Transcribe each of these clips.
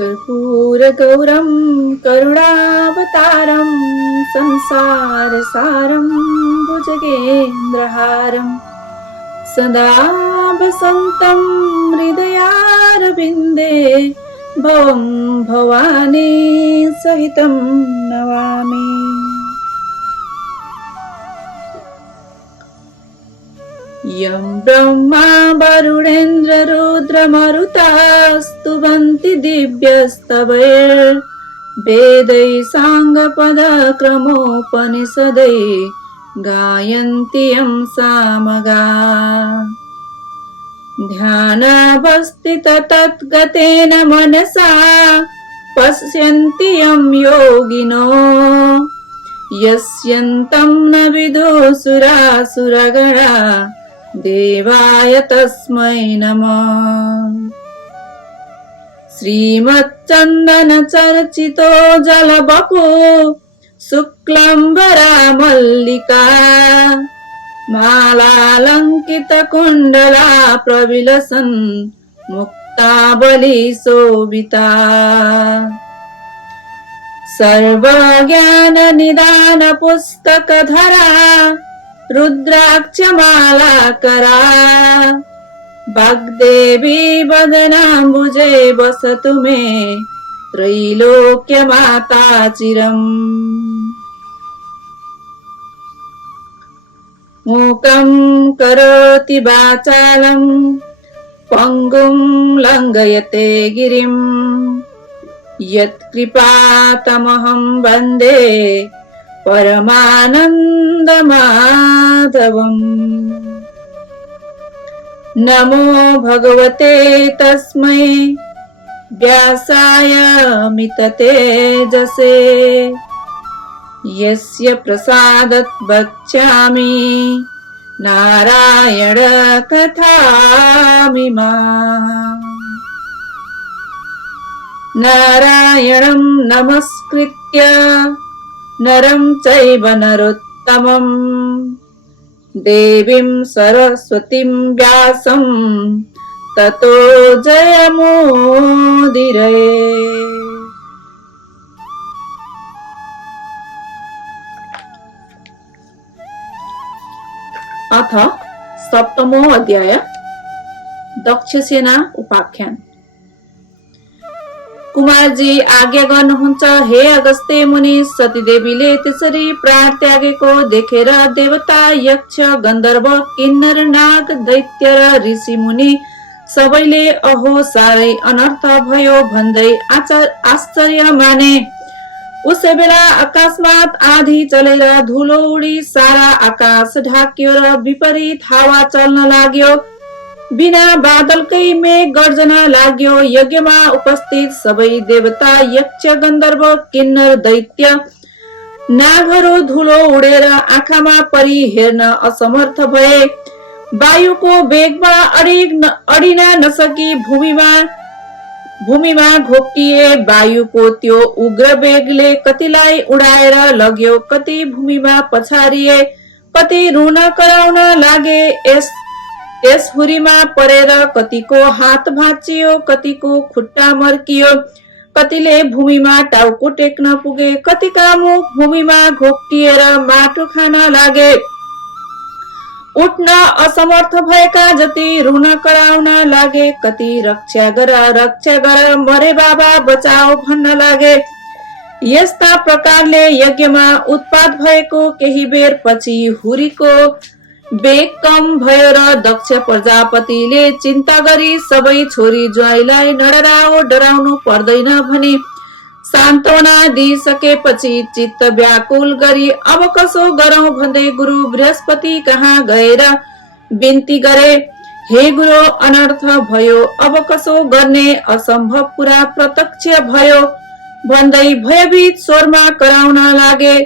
कर्पूरगौरं करुणावतारं संसारसारं भुजगेन्द्रहारं सदा वसन्तं हृदयारविन्दे भवं भवानी सहितं नमामि। यं ब्रह्मा वरुणेन्द्र रुद्रमरुतास्तुवन्ति दिव्यस्तवैर्वेदैः साङ्गपदक्रमोपनिषदैः गायन्ति यं सामगाः। ध्यानावस्थित तद्गतेन मनसा पश्यन्ति यं योगिनो यस्यन्तं न विदुषुरासुरगणा देवाय तस्मै नमः। श्रीमच्चन्दन चर्चितो जलबपो शुक्लाम्बरा मल्लिका मालालङ्कित कुण्डला प्रविलसन् मुक्तावली शोभिता। सर्वज्ञान निदान पुस्तकधरा रुद्राक्षमालाकरा वाग्देवी वदनाम्बुजे वसतु मे त्रैलोक्यमाता चिरम्। मूकं करोति वाचालं पङ्गुं लङ्घयते गिरिं यत्कृपातमहं वन्दे परमानन्दमाधवम्। नमो भगवते तस्मै व्यासाय मिततेजसे यस्य प्रसादात् वक्ष्यामि नारायण कथामिमाम्। नारायणं नमस्कृत्य नरं चैव नरोत्तमं देवीं सरस्वतीं व्यासं ततो जयमुदीरये। अथ सप्तमो अध्याय दक्षसेना उपाख्यान। कुमारजी आज्ञा गर्नुहुन्छ हे अगस्त्य मुनि। सतीदेवीले त्यसरी प्राण त्यागेको देखेर देवता यक्ष गन्धर्व किन्नर नाग दैत्य र ऋषि मुनि सबैले अहो साह्रै अनर्थ भयो भन्दै आश्चर्य माने। उसै बेला आकाशमात आँधी चलेर धुलो उडी सारा आकाश ढाक्यो र विपरीत हावा चल्न लाग्यो। बिना बादलकै मेघ गर्जना लाग्यो। यज्ञमा उपस्थित सबै देवता यक्ष गन्धर्व किन्नर दैत्य नागहरू धुलो उडेर आँखामा परि हेर्न असमर्थ भए। वायुको वेगमा अडिन नसकी भूमिमा घोप्टिए। वायुको त्यो उग्र वेगले कतिलाई उडाएर लग्यो, कति भूमिमा पछारिए, कति रुन कराउन लागे। यस हुरीमा परेर कतिको हात भाँचियो, कतिको खुट्टा मर्कियो, कतिले भूमिमा टाउको टेक्न पुगे, कतिका मुख भूमिमा घोप्टिएर माटो खान लागे। उठ्न असमर्थ भएका जति रुन कराउन लागे, कति रक्षा गर मरे बाबा बचाओ भन्न लागे। यस्ता प्रकारले यज्ञमा उत्पात भएको केही बेर पछि हुरीको वेग कम भयो र दक्ष प्रजापतिले चिन्ता गरी सबै छोरी ज्वाइँलाई डराउनु पर्दैन भनी सान्त्वना दिइसकेपछि चित्त व्याकुल गरी अब कसो गरौं भन्दै गुरु बृहस्पति कहाँ गएर बिन्ती गरे। हे गुरु, अनर्थ भयो, अब कसो गर्ने, असम्भव कुरा प्रत्यक्ष भयो भन्दै भयभीत स्वरमा कराउन लागे।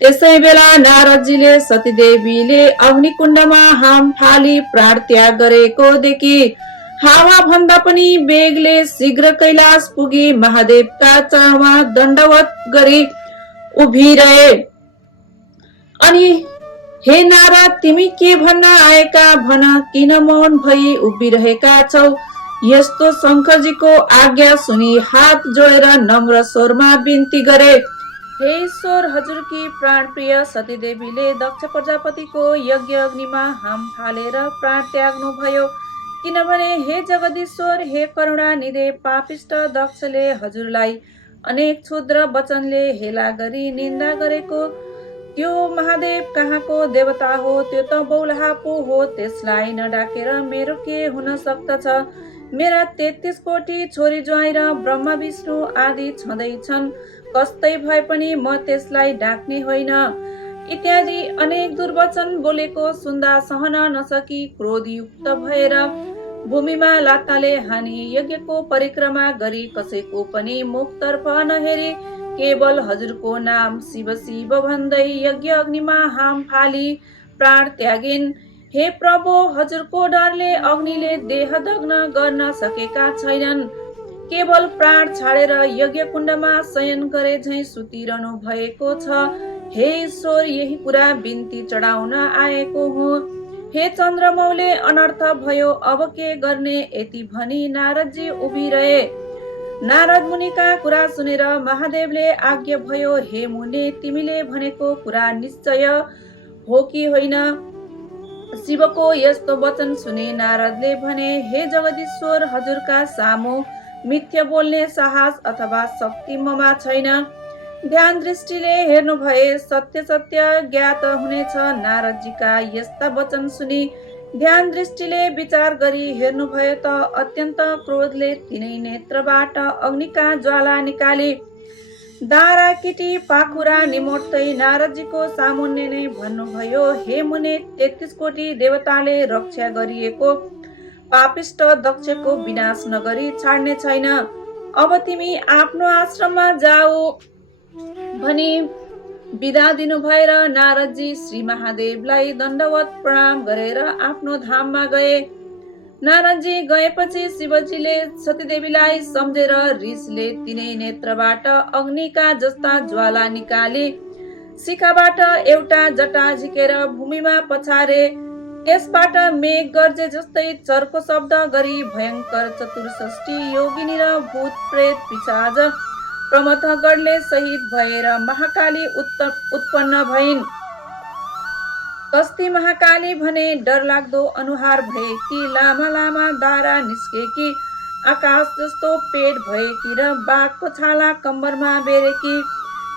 त्यसै बेला नारदजीले सतीदेवीले अग्निकुण्डमा हाम फाली प्राण त्याग गरेको देखि हावा भन्दा पनि वेगले शीघ्र कैलाश पुगी महादेवका चरणमा दण्डवत गरी उभिरहे। अनि हे नारद, तिमी के भन्न आएका भन, किन मौन भई उभिरहेका छौ? यस्तो शङ्करजीको आज्ञा सुनि हात जोडेर नम्र स्वरमा बिन्ती गरे। हे ईश्वर, हजुरकी प्राणप्रिय सतीदेवीले दक्ष प्रजापतिको यज्ञ अग्निमा हाम फालेर प्राण त्याग्नुभयो। किनभने हे जगदीश्वर, हे करुणा निधे, पापिष्ट दक्षले हजुरलाई अनेक क्षुद्र वचनले हेला गरी निन्दा गरेको त्यो महादेव कहाँको देवता हो? त्यो त बौलाहा पो हो। त्यसलाई नडाकेर मेरो के हुन सक्दछ? मेरा 33 कोटी छोरी ज्वाइँ र ब्रह्मा विष्णु आदि छँदैछन्। कस्तै भए पनि म त्यसलाई डाक्ने होइन। इत्यादि अनेक दुर्वचन बोलेको सुन्दा सहन नसकी क्रोधयुक्त भएर भूमिमा लात्ताले हानी यज्ञको परिक्रमा गरी कसैको पनि मुखतर्फ नहेरी केवल हजुरको नाम शिव शिव भन्दै यज्ञ अग्निमा हाम फाली प्राण त्यागिन्। हे प्रभु, हजुरको डरले अग्निले देह दग्न गर्न सकेका छैनन्। केवल प्राण छाडेर यज्ञ कुण्डमा शयन गरे झैं सुतिरहनु भएको छ। हे ईश्वर, यही कुरा बिन्ती चढाउन आएको हुँ। हे चन्द्रमौले, अनर्थ भयो, अब के गर्ने? यति भनी नारदजी उभिरहे। नारद मुनिका कुरा सुनेर महादेवले आज्ञा भयो, हे मुने, तिमीले भनेको कुरा निश्चय हो कि होइन? शिवको यस्तो वचन सुने नारदले भने, हे जगदीश्वर, हजुरका सामु मिथ्या बोल्ने साहस अथवा शक्ति ममा छैन। ध्यान दृष्टिले हेर्नु भए सत्य सत्य ज्ञात हुनेछ। नारदजीका यस्ता वचन सुनि ध्यान दृष्टिले विचार गरी हेर्नु भयो त अत्यन्त क्रोधले तिनै नेत्रबाट अग्निका ज्वाला निकाली दारा किटी पाखुरा निमोट्दै नारदजीको सामुन्ने नै भन्नुभयो, हे मुने, 33 कोटी देवताले रक्षा गरिएको पापिष्ट दक्षको विनाश नगरी छाड्ने छैन। अब तिमी आफ्नो आश्रममा जाऊ भनी बिदा दिनु भएर नारदजी श्री महादेवलाई दण्डवत प्रणाम गरेर आफ्नो धाममा गए। नारदजी गएपछि शिवजीले सतीदेवीलाई सम्झेर रिसले तिनै नेत्रबाट अग्निका जस्ता ज्वाला निकाली शिखाबाट एउटा जटा झिकेर भूमिमा पछारे। त्यसबाट मेघ गर्जे जस्तै चर्को शब्द गरी भयंकर 64 योगिनी र भूत प्रेत पिशाच प्रमथगणले शहीद भएर महाकाली उत्पन्न भइन्। कस्ती महाकाली भने डरलाग्दो अनुहार भएकी, लामा लामा दारा निस्केकी, आकाश जस्तो पेट भएकी र बाघको छाला कम्मरमा बेरेकी,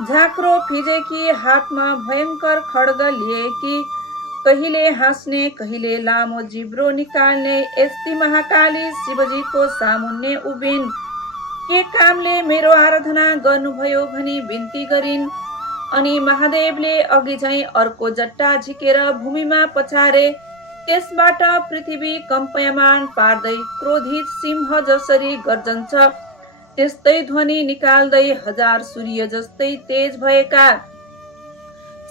झाँक्रो फिजेकी, हातमा भयंकर खड्ग लिएकी, कहिले हाँस्ने कहिले लामो जिब्रो निकाल्ने यस्ती महाकाली शिवजीको सामुन्ने उभिन्। के कामले मेरो आराधना गर्नुभयो भनी बिन्ती गरिन्। अनि महादेवले अघि झैं अर्को जट्टा झिकेर भूमिमा पछारे। त्यसबाट पृथ्वी कम्पयमान पार्दै क्रोधित सिंह जसरी गर्जन्छ त्यस्तै ध्वनि निकाल्दै 1000 सूर्य जस्तै तेज भएका,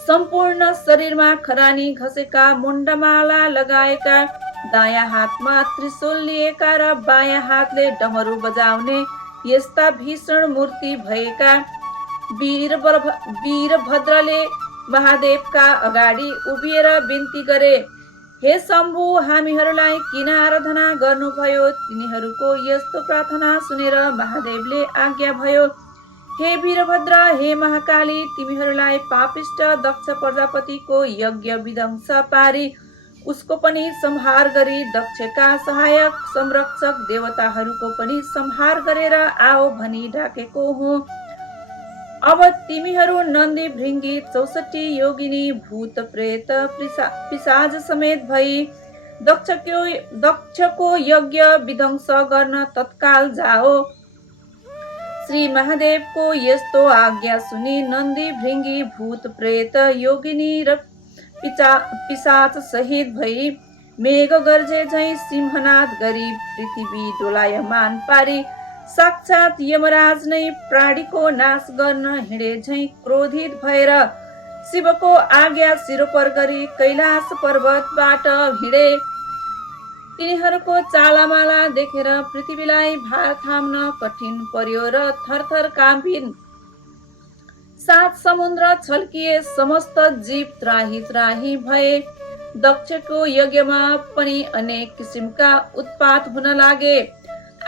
सम्पूर्ण शरीरमा खरानी घसेका, मुण्डमाला लगाएका, दायाँ हातमा त्रिशूल लिएका र बायाँ हातले डमरू बजाउने यस्ता भीषण मूर्ति भएका वीरभद्रले महादेवका अगाडि उभिएर बिन्ती गरे, हे शम्भु, हामीहरूलाई किन आराधना गर्नुभयो? तिनीहरूको यस्तो प्रार्थना सुनेर महादेवले आज्ञा भयो, हे वीरभद्र, हे महाकाली, तिमीहरूलाई पापिष्ट दक्ष प्रजापतिको यज्ञ विध्वंस पारी उसको पनि संहार गरी दक्षका सहायक संरक्षक देवताहरूको पनि संहार गरेर आओ भनी डाकेको हुँ। अब तिमीहरू नन्दी भृङ्गी 64 योगिनी भूत प्रेत पिशाच समेत भई दक्षको यज्ञ विध्वंस गर्न तत्काल जाओ। श्री महादेवको यस्तो आज्ञा सुनि नन्दी भृङ्गी भूत प्रेत योगिनी र पिशाच सहित भई मेघ गर्जे झैं सिंहनाद गरी पृथ्वी डोलायमान पारी साक्षात यमराज नै प्राणीको नाश गर्न हिँडे झैं क्रोधित भएर शिवको आज्ञा सिरोपर गरी कैलाश पर्वतबाट हिँडे। तिनीहरूको चालामाला देखेर पृथ्वीलाई भार थाम्न कठिन पर्यो र थरथर काम्पिन्। 7 समुद्र छल्किए, समस्त जीव त्राही त्राही भए। दक्षको यज्ञमा पनि अनेक किसिमका उत्पात हुन लागे।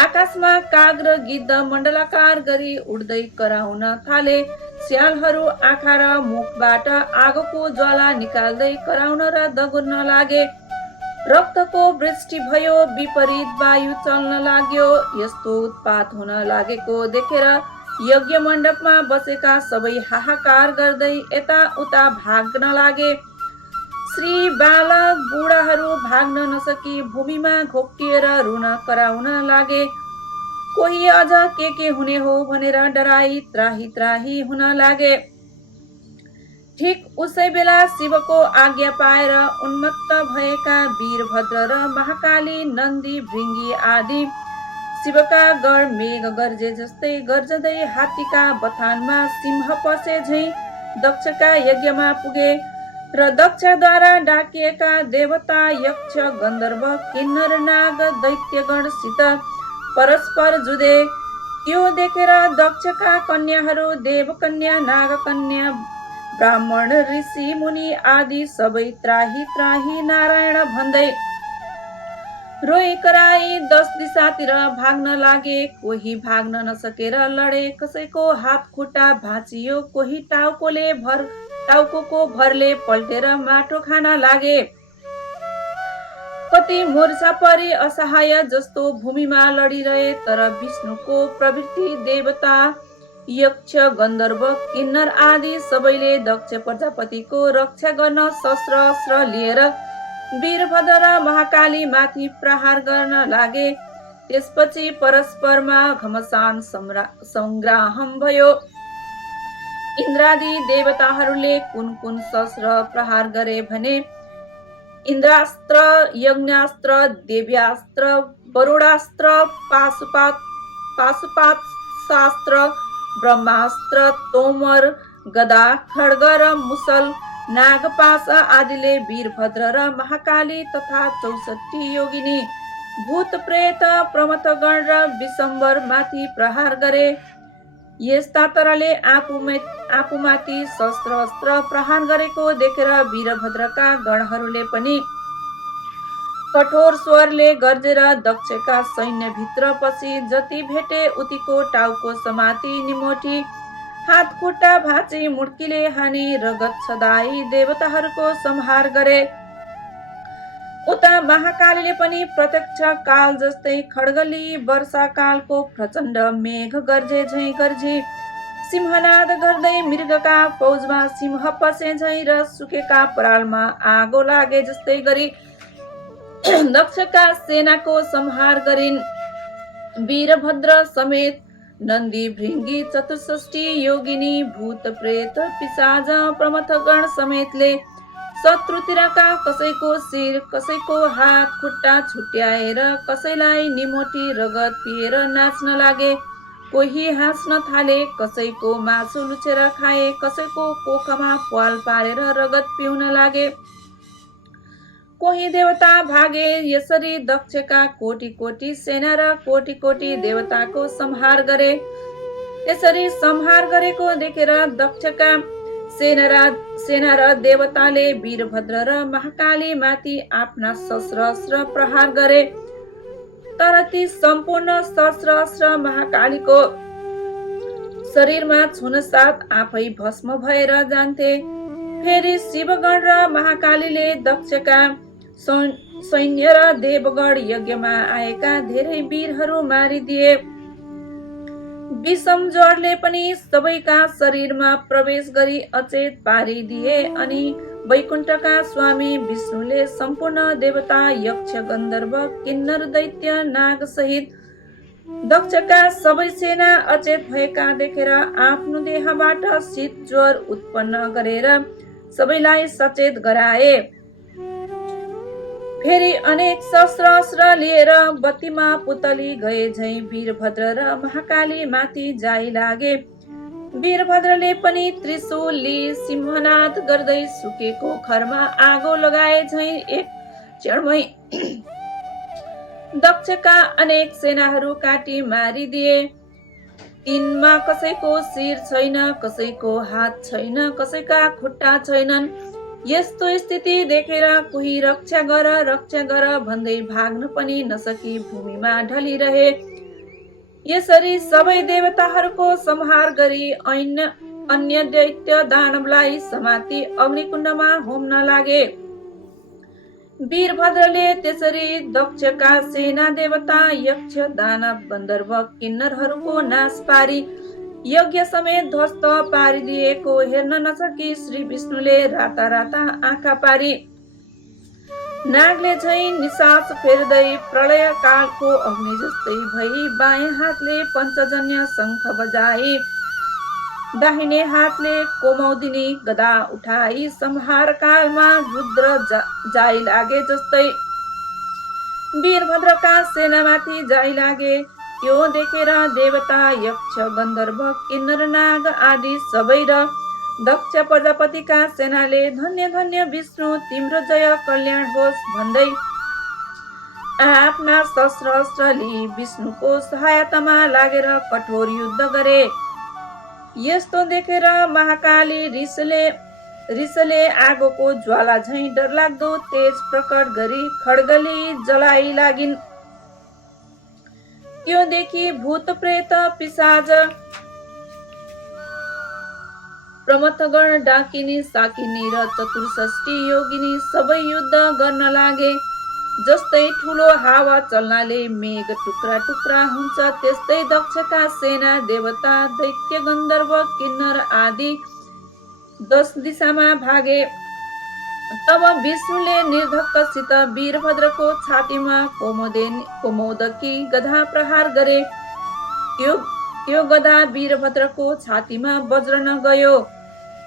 आकाशमा काग र गिद्ध मण्डलाकार गरी उड्दै कराउन थाले। स्यालहरू आँखा र मुखबाट आगोको ज्वाला निकाल्दै कराउन र दगुर्न लागे। रक्तको वृष्टि भयो, विपरीत वायु चल्न लाग्यो। यस्तो उत्पात हुन लागेको देखेर यज्ञ मण्डपमा बसेका सबै हाहाकार गर्दै यताउता भाग्न लागे। श्री बालक बुढाहरू भाग्न नसकी भूमिमा घोप्टिएर रुन कराउन लागे। कोही अझ के हुने हो भनेर डराई त्राही त्राही हुन लागे। ठिक उसै बेला शिवको आज्ञा पाएर उन्मत्त भएका वीरभद्र र महाकाली, नन्दी, भृङ्गी आदि शिवका गण मेघ गर्जे जस्तै गर्जदै हात्तीका बथानमा सिंह पसे झैं दक्षका यज्ञमा पुगे र दक्षद्वारा डाकिएका देवता, यक्ष, गन्धर्व, किन्नर, नाग, दैत्यगणसित परस्पर जुधे। त्यो देखेर दक्षका कन्याहरू देवकन्या, नागकन्या, ब्राह्मण, ऋषि, मुनि आदि सबै त्राही त्राही नारायण भन्दै रोई कराई 10 दिशातिर भाग्न लागे। कोही भाग्न नसकेर लडे, कसैको हात खुट्टा भाँचियो, कोही टाउको भरले पल्टेर माटो खान लागे। कति मोर्छा परी असहाय जस्तो भूमिमा लडिरहे। तर विष्णुको प्रवृत्ति देवता, यक्ष, गन्धर्व, किन्नर आदि सबैले दक्ष प्रजापतिको रक्षा गर्न शस्त्र अस्त्र लिएर वीरभद्र र महाकाली माथि प्रहार गर्न लागे। त्यसपछि परस्परमा घमसान संग्राम भयो। इन्द्रादि देवताहरूले कुन शस्त्र प्रहार गरे भने इन्द्रास्त्र, यज्ञास्त्र, देव्यास्त्र, वरुणास्त्र, पाशुपाशास्त्र, ब्रह्मास्त्र, तोमर, गदा, खड्ग र मुसल, नागपाश आदिले वीरभद्र र महाकाली तथा 64 योगिनी, भूत प्रेत, प्रमथगण र विशम्बर माथि प्रहार गरे। यस्ता तरले आफूमाथि शस्त्र अस्त्र प्रहार गरेको देखेर वीरभद्रका गणहरूले पनि कठोर स्वरले गर्जेर दक्षका सैन्यभित्र पसी जति भेटे उतिको टाउको समाती निमोठी, हात खुट्टा भाँची, मुड्कीले हानी, रगत छदाई देवताहरूको संहार गरे। उता महाकालीले पनि प्रत्यक्ष काल जस्तै खड्गली वर्षाकालको प्रचण्ड मेघ गर्जे झैं गर्जी, सिंहनाद गर्दै मृगका फौजमा सिंह पसे झैं र सुकेका परालमा आगो लागे जस्तै गरी दक्षका सेनाको संहार गरिन्। वीरभद्र समेत नन्दी, भृङ्गी, 64 योगिनी, भूत प्रेत, पिशाच, प्रमथगण समेतले शत्रुतिरका कसैको शिर, कसैको हात खुट्टा छुट्याएर कसैलाई निमोटी रगत पिएर नाच्न लागे। कोही हाँस्न थाले, कसैको मासु लुचेर खाए, कसैको कोखमा प्वाल पारेर रगत पिउन लागे। कोही देवता भागे। यसरी दक्षका कोटी सेना र कोटी देवताको संहार गरे। यसरी संहार गरेको देखेर दक्षका सेना र देवताले वीरभद्र र महाकाली माथि आफ्ना शस्त्र अस्त्र प्रहार गरे। तर ती सम्पूर्ण शस्त्र अस्त्र महाकालीको शरीरमा छुन साथ आफै भस्म भएर जान्थे। फेरि शिवगण र महाकालीले दक्षका सैन्य र देवगण यज्ञमा आएका धेरै वीरहरू मारिदिए। विषम ज्वरले पनि सबैका शरीरमा प्रवेश गरी अचेत पारिदिए। अनि वैकुण्ठका स्वामी विष्णुले सम्पूर्ण देवता, यक्ष, गन्धर्व, किन्नर, दैत्य, नाग सहित दक्षका सबै सेना अचेत भएका देखेर आफ्नो देहबाट शीत ज्वर उत्पन्न गरेर सबैलाई सचेत गराए। फेरि अनेक शस्त्र अस्त्र लिएर बत्तीमा पुतली गए झैं वीरभद्र र महाकाली माथि जाइ लागे। वीरभद्रले पनि त्रिशूल लिई सिंहनाद गर्दै सुकेको खरमा आगो लगाए झैं एक क्षणमै दक्षका अनेक सेनाहरू काटी मारिदिए। तिनमा कसैको शिर छैन, कसैको हात छैन, कसैका खुट्टा छैनन्। यस्तो स्थिति देखेर कोही रक्षा गर भन्दै भाग्न पनि नसकी भूमिमा ढलिरहे। यसरी सबै देवताहरूको संहार गरी अन्य दैत्य दानवलाई समाती अग्निकुण्डमा होम्न लागे। वीरभद्रले त्यसरी दक्षका सेना देवता यक्ष दानव गन्धर्व किन्नरहरूको नाश पारी यज्ञ समेत ध्वस्त पारिदिएको हेर्न नसकी श्री विष्णुले राता राता आँखा पारी नागले झैं निसास फेर्दै प्रलय कालको अग्नि जस्तै भई बायाँ हातले पञ्चजन्य शङ्ख बजाए, दाहिने हातले कोमौदिनी गदा उठाई संहार कालमा रुद्र जाइ लागे जस्तै वीरभद्रका सेनामाथि जाइ लागे। त्यो देखेर देवता यक्ष गन्धर्व किन्नर नाग आदि सबै र दक्ष प्रजापतिका सेनाले धन्य धन्य विष्णु तिम्रो जय कल्याण होस् भन्दै आफ्ना शस्त्र अस्त्र लिई विष्णुको सहायतामा लागेर कठोर युद्ध गरे। यस्तो देखेर महाकाली रिसले आगोको ज्वाला झैं डरलाग्दो तेज प्रकट गरी खड्गले जलाई लागिन्। त्यो देखि भूत प्रेत पिशाच प्रमथगण डाकिनी साकिनी र चतुर्षष्ठी योगिनी सबै युद्ध गर्न लागे। जस्तै ठुलो हावा चल्नाले मेघ टुक्रा टुक्रा हुन्छ त्यस्तै दक्षका सेना देवता दैत्य गन्धर्व किन्नर आदि 10 दिशामा भागे। तब विष्णुले निर्धक्कसित वीरभद्रको छातीमा कोमोदकी गधा प्रहार गरे। त्यो गधा वीरभद्रको छातीमा वज्रन गयो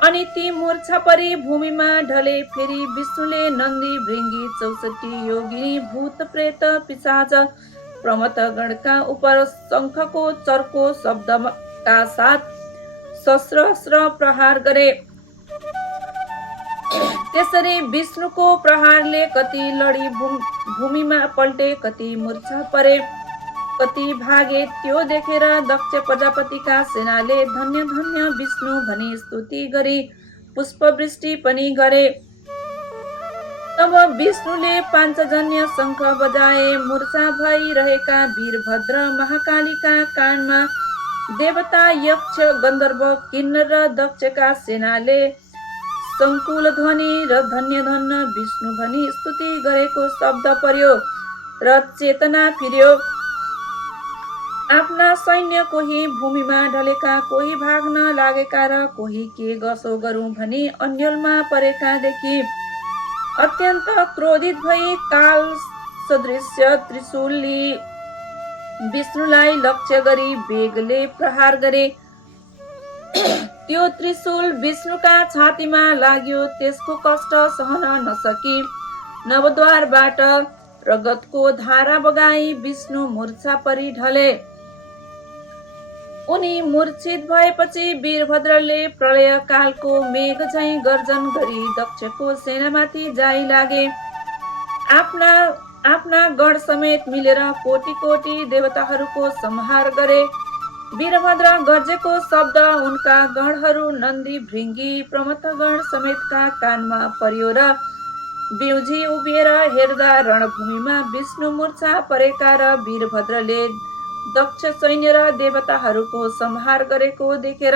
अनि ती मूर्छा परी भूमिमा ढले। फेरि विष्णुले नन्दी भृंगी 64 योगिनी भूत प्रेत पिशाच प्रमथगणका उप शङ्खको चर्को शब्दका साथ शस्त्र प्रहार गरे। त्यसरी विष्णुको प्रहारले कति लडी भूमिमा पल्टे, कति मूर्छा परे, कति भागे। त्यो देखेर दक्ष प्रजापतिका सेनाले धन्य धन्य विष्णु भनी स्तुति गरी पुष्पवृष्टि पनि गरे। तब विष्णुले पाञ्चजन्य शङ्ख बजाए। मूर्छा भइरहेका वीरभद्र महाकालीका कानमा देवता यक्ष गन्धर्व किन्नर र दक्षका सेनाले संकुल ध्वनि र धन्य धन्य विष्णु भनी स्तुति गरेको शब्द पर्यो र चेतना फिर्यो। आफ्ना सैन्य कोही भूमिमा ढलेका, कोही भाग्न लागेका र कोही के गसो गरौँ भनी अन्यलमा परेका देखि अत्यन्त क्रोधित भई काल सदृश्य त्रिशूलले विष्णुलाई लक्ष्य गरी वेगले प्रहार गरे। त्यो त्रिशूल विष्णुका छातीमा लाग्यो। त्यसको कष्ट सहन नसकी नवद्वारबाट रगतको धारा बगाई विष्णु मूर्छा परी ढले। उनी मूर्छित भएपछि वीरभद्रले प्रलय कालको मेघ झैं गर्जन गरी दक्षको सेनामाथि जाइ लागे। आफ्ना गण समेत मिलेर कोटी कोटी देवताहरूको संहार गरे। वीरभद्र गर्जेको शब्द उनका गणहरू नन्दी भृंगी प्रमथगण समेतका कानमा पर्यो र बिउझी उभिएर हेर्दा रणभूमिमा विष्णु मूर्छा परेका र वीरभद्रले दक्ष सैन्य र देवताहरूको संहार गरेको देखेर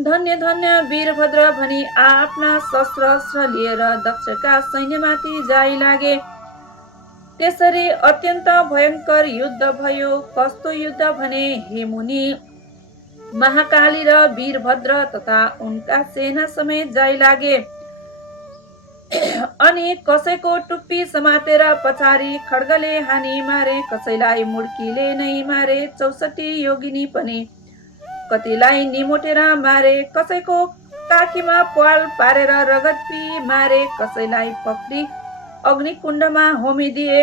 धन्य धन्य वीरभद्र भनी आफ्ना शस्त्र अस्त्र लिएर दक्षका सैन्यमाथि जाइ लागे। त्यसरी अत्यन्त भयंकर युद्ध भयो। कस्तो युद्ध भने हे मुनि, महाकाली र वीरभद्र तथा उनका सेना समेत जाइ लागे अनि कसैको टुप्पी समातेर पछाडि खड्गले हानी मारे, कसैलाई मुड्कीले नै मारे। 64 योगिनी पनि कतिलाई निमोटेर मारे, कसैको काखीमा प्वाल पारेर रगत पी मारे, कसैलाई पक्री अग्निकुण्डमा होमिदिए।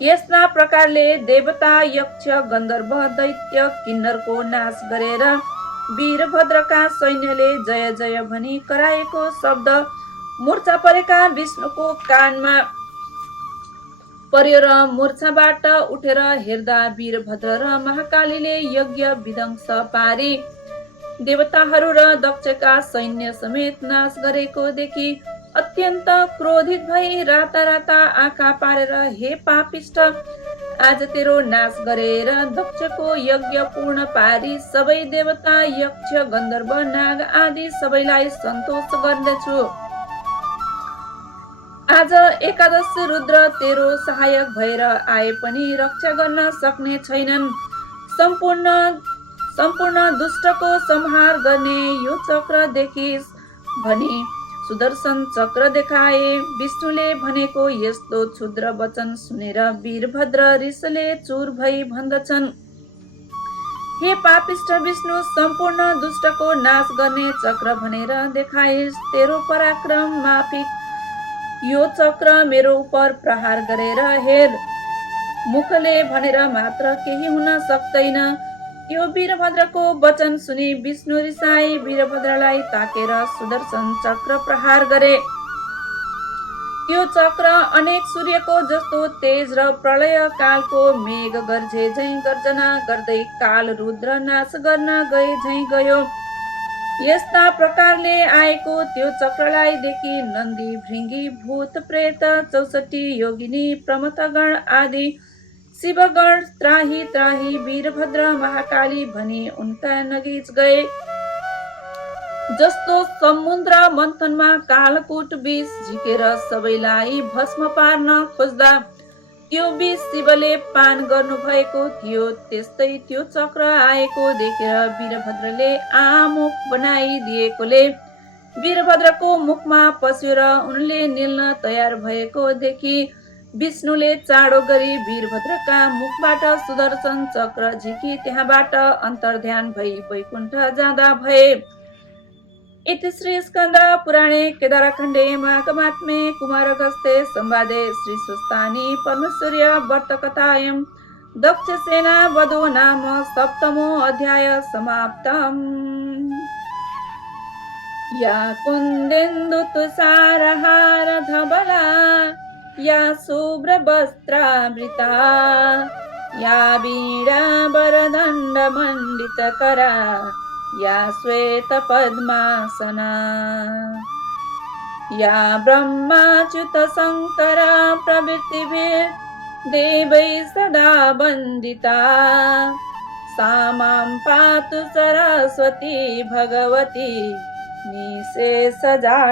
यस्ता प्रकारले देवता यक्ष गन्धर्व दैत्य किन्नरको नाश गरेर वीरभद्रका सैन्यले जय जय भनी कराएको शब्द मूर्छा परेका विष्णुको कानमा पर्यो र मूर्छाबाट उठेर हेर्दा वीरभद्र र महाकालीले यज्ञ विध्वंस पारी देवताहरू र दक्षका सैन्य समेत नाश गरेको देखि अत्यन्त क्रोधित भई राता राता आँखा पारेर हे पापिष्ट, आज तेरो नाश गरेर दक्षको यज्ञ पूर्ण पारी सबै देवता यक्ष गन्धर्व नाग आदि सबैलाई सन्तोष गर्दछु। आज एकादश रुद्र तेरो सहायक भएर आए पनि रक्षा गर्न सक्ने छैनन्। सम्पूर्ण दुष्टको संहार गर्ने यो चक्र देखिस् भनी सुदर्शन चक्र देखाए। विष्णुले भनेको यस्तो क्षुद्र वचन सुनेर वीरभद्र रिसले चुर भई भन्दछन्, हे पापिष्ट विष्णु, सम्पूर्ण दुष्टको नाश गर्ने चक्र भनेर देखाइस्। तेरो पराक्रम माफिक यो चक्र मेरो उपर प्रहार गरेर हेर। मुखले भनेर मात्र केही हुन सक्दैन। यो वीरभद्रको वचन सुनि विष्णु रिसाई वीरभद्रलाई ताकेर सुदर्शन चक्र प्रहार गरे। त्यो चक्र अनेक सूर्यको जस्तो तेज र प्रलय कालको मेघ गर्जे झैं गर्जना गर्दै काल रुद्र नाश गर्न गए झैं गयो। यस्ता प्रकारले आएको त्यो चक्रलाई देखि नन्दी भृङ्गी भूत प्रेत 64 योगिनी प्रमथगण आदि शिवगण त्राही त्राही वीरभद्र महाकाली भनी उनका नजिक गए। जस्तो समुद्र मन्थनमा कालकूट विष झिकेर सबैलाई भस्म पार्न खोज्दा त्यो विष शिवले पान गर्नु भएको थियो, त्यस्तै त्यो चक्र आएको देखेर वीरभद्रले आमुख बनाइदिएकोले वीरभद्रको मुखमा पस्यो र उनले निल्न तयार भएको देखि विष्णुले चाँडो गरी वीरभद्रका मुखबाट सुदर्शन चक्र झिकी त्यहाँबाट अन्तर्ध्यान भई वैकुण्ठ जाँदा भए। इति श्री स्कंद पुराणे केदारखण्डे माघमात्मे कुमारगस्ते संवादे श्री स्वस्तानी परमेश्वर्य व्रतकथायां दक्षसेना वधो नाम सप्तमो अध्याय समाप्तम्। या कुन्देन्दु तुषारहार धवला या शुभ्रवस्त्रावृता या वीणावरदण्ड मण्डितकरा या श्वेत पद्मासना या ब्रह्माच्युत शंकर प्रभृतिभिः देवै सदा वन्दिता सा मां पातु सरस्वती भगवती निशेषजाड्यपहा।